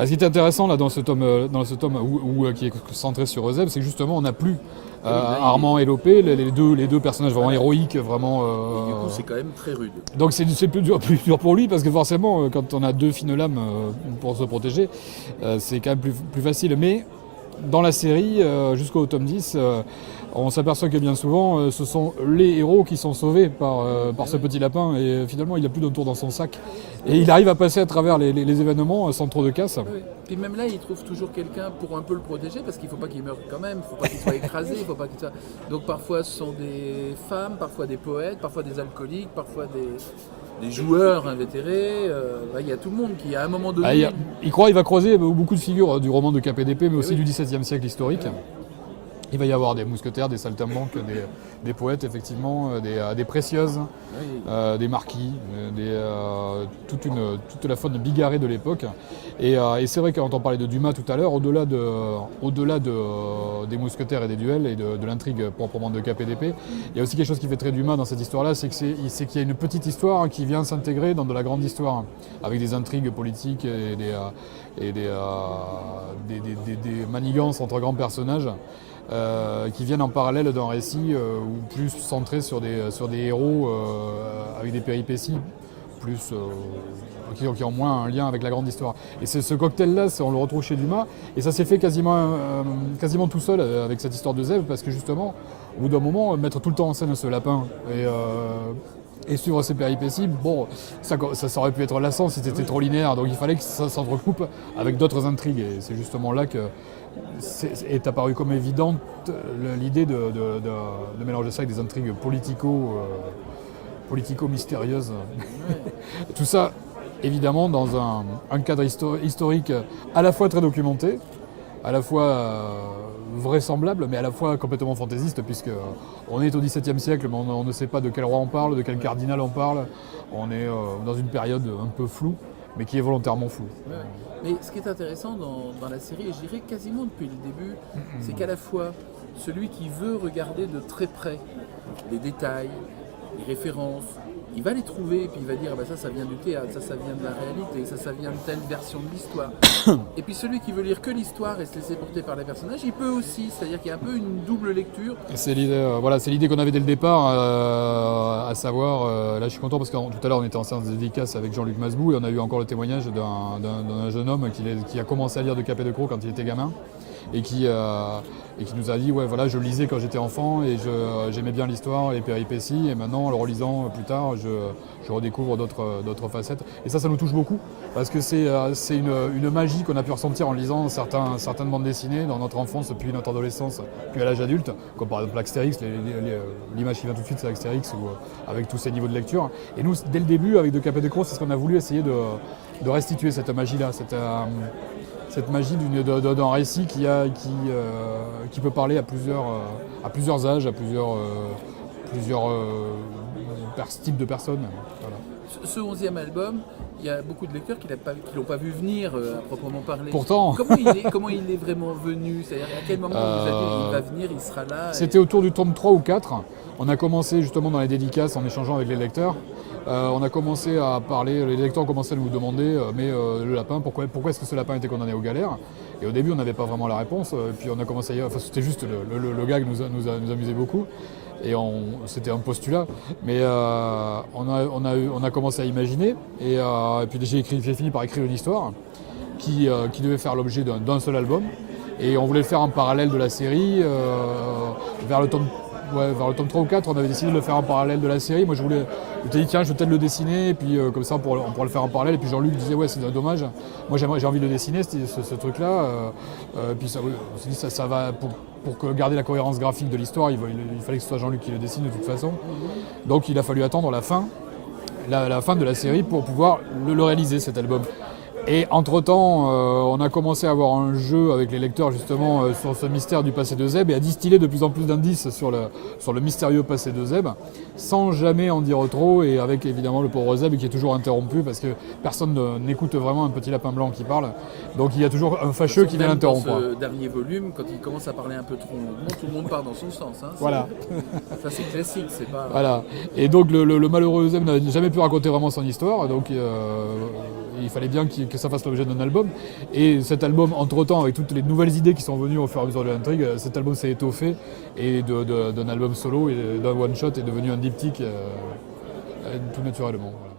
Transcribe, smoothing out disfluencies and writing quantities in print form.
Ce qui est intéressant là, dans ce tome qui est centré sur Euseb, c'est que justement on n'a plus Armand et Lopé, les deux personnages vraiment héroïques, vraiment. Et du coup, c'est quand même très rude. Donc c'est plus dur pour lui parce que forcément, quand on a deux fines lames pour se protéger, c'est quand même plus facile. Mais dans la série, jusqu'au tome 10, on s'aperçoit que bien souvent, ce sont les héros qui sont sauvés par ce petit lapin. Et finalement, il n'a plus d'un tour dans son sac. Et il arrive à passer à travers les événements sans trop de casse. Oui. Puis même là, il trouve toujours quelqu'un pour un peu le protéger, parce qu'il ne faut pas qu'il meure quand même, il ne faut pas qu'il soit écrasé, il faut pas qu'il soit... Donc parfois ce sont des femmes, parfois des poètes, parfois des alcooliques, parfois des joueurs invétérés. Il y a tout le monde qui, à un moment donné... Il va croiser beaucoup de figures du roman de KPDP, mais aussi du XVIIe siècle historique. Il va y avoir des mousquetaires, des saltimbanques, des poètes, effectivement, des précieuses, des marquis, toute la faune bigarrée de l'époque. Et c'est vrai, quand on parlait de Dumas tout à l'heure, au-delà des mousquetaires et des duels et de l'intrigue proprement de KPDP, il y a aussi quelque chose qui fait très Dumas dans cette histoire-là, c'est qu'il y a une petite histoire qui vient s'intégrer dans de la grande histoire, avec des intrigues politiques et des manigances entre grands personnages. Qui viennent en parallèle d'un récit ou plus centré sur des héros avec des péripéties plus, qui ont moins un lien avec la grande histoire. Et ce cocktail-là, on le retrouve chez Dumas, et ça s'est fait quasiment tout seul avec cette histoire de Zèbre, parce que justement, au bout d'un moment, mettre tout le temps en scène ce lapin et suivre ses péripéties, bon, ça aurait pu être lassant si c'était trop linéaire, donc il fallait que ça s'entrecoupe avec d'autres intrigues, et c'est justement là que est apparue comme évidente l'idée de mélanger ça avec des intrigues politico-mystérieuses. Tout ça, évidemment, dans un cadre historique à la fois très documenté, à la fois vraisemblable, mais à la fois complètement fantaisiste, puisqu'on est au XVIIe siècle, mais on ne sait pas de quel roi on parle, de quel cardinal on parle. On est dans une période un peu floue, mais qui est volontairement floue. Ouais. Mais ce qui est intéressant dans la série, et je dirais quasiment depuis le début, c'est qu'à la fois celui qui veut regarder de très près les détails, les références, il va les trouver et puis il va dire ça vient du théâtre, ça vient de la réalité, ça vient de telle version de l'histoire. Et puis celui qui veut lire que l'histoire et se laisser porter par les personnages, il peut aussi, c'est-à-dire qu'il y a un peu une double lecture. C'est l'idée qu'on avait dès le départ, à savoir, là je suis content parce que tout à l'heure on était en séance de dédicace avec Jean-Luc Masbou et on a eu encore le témoignage d'un jeune homme qui a commencé à lire de Capet de Crau quand il était gamin et qui nous a dit je lisais quand j'étais enfant et j'aimais bien l'histoire et les péripéties, et maintenant en le relisant plus tard je redécouvre d'autres facettes, et ça nous touche beaucoup parce que c'est une magie qu'on a pu ressentir en lisant certaines bandes dessinées dans notre enfance, puis notre adolescence, puis à l'âge adulte, comme par exemple Astérix. L'image qui vient tout de suite, c'est Astérix, avec tous ces niveaux de lecture, et nous dès le début avec De Capet de Crau, c'est ce qu'on a voulu essayer de restituer, cette magie-là, cette magie d'un récit qui peut parler à plusieurs âges, à plusieurs types de personnes. Voilà. Ce 11e album, il y a beaucoup de lecteurs qui ne l'ont pas vu venir à proprement parler. Pourtant. Comment il est vraiment venu? C'est-à-dire à quel moment vous avez dit il va venir, il sera là? C'était autour du tome 3 ou 4. On a commencé justement dans les dédicaces en échangeant avec les lecteurs. On a commencé à parler, les lecteurs ont commencé à nous demander le lapin, pourquoi est-ce que ce lapin était condamné aux galères? Et au début on n'avait pas vraiment la réponse, puis on a commencé c'était juste le gag nous amusait beaucoup, et c'était un postulat, mais on a commencé à imaginer, et puis j'ai fini par écrire une histoire qui devait faire l'objet d'un seul album, et on voulait le faire en parallèle de la série, vers le tome 3 ou 4, on avait décidé de le faire en parallèle de la série. Moi, je m'étais dit, tiens, je vais peut-être le dessiner, et puis comme ça, on pourra le faire en parallèle. Et puis Jean-Luc disait, c'est dommage. Moi, j'ai envie de le dessiner, ce truc-là. Puis on s'est dit, ça va, pour garder la cohérence graphique de l'histoire, il fallait que ce soit Jean-Luc qui le dessine de toute façon. Donc, il a fallu attendre la fin de la série pour pouvoir le réaliser, cet album. Et entre-temps, on a commencé à avoir un jeu avec les lecteurs justement sur ce mystère du passé de Zeb, et à distiller de plus en plus d'indices sur le mystérieux passé de Zeb, sans jamais en dire trop, et avec évidemment le pauvre Zeb qui est toujours interrompu parce que personne n'écoute vraiment un petit lapin blanc qui parle. Donc il y a toujours un fâcheux qui vient l'interrompre. Dans ce dernier volume, quand il commence à parler un peu trop longuement, tout le monde part dans son sens. Voilà. Ça c'est classique, c'est pas... Voilà. Et donc le malheureux Zeb n'avait jamais pu raconter vraiment son histoire, donc il fallait bien qu'il que ça fasse l'objet d'un album. Et cet album, entre-temps, avec toutes les nouvelles idées qui sont venues au fur et à mesure de l'intrigue, cet album s'est étoffé et d'un album solo et d'un one-shot est devenu un diptyque tout naturellement. Voilà.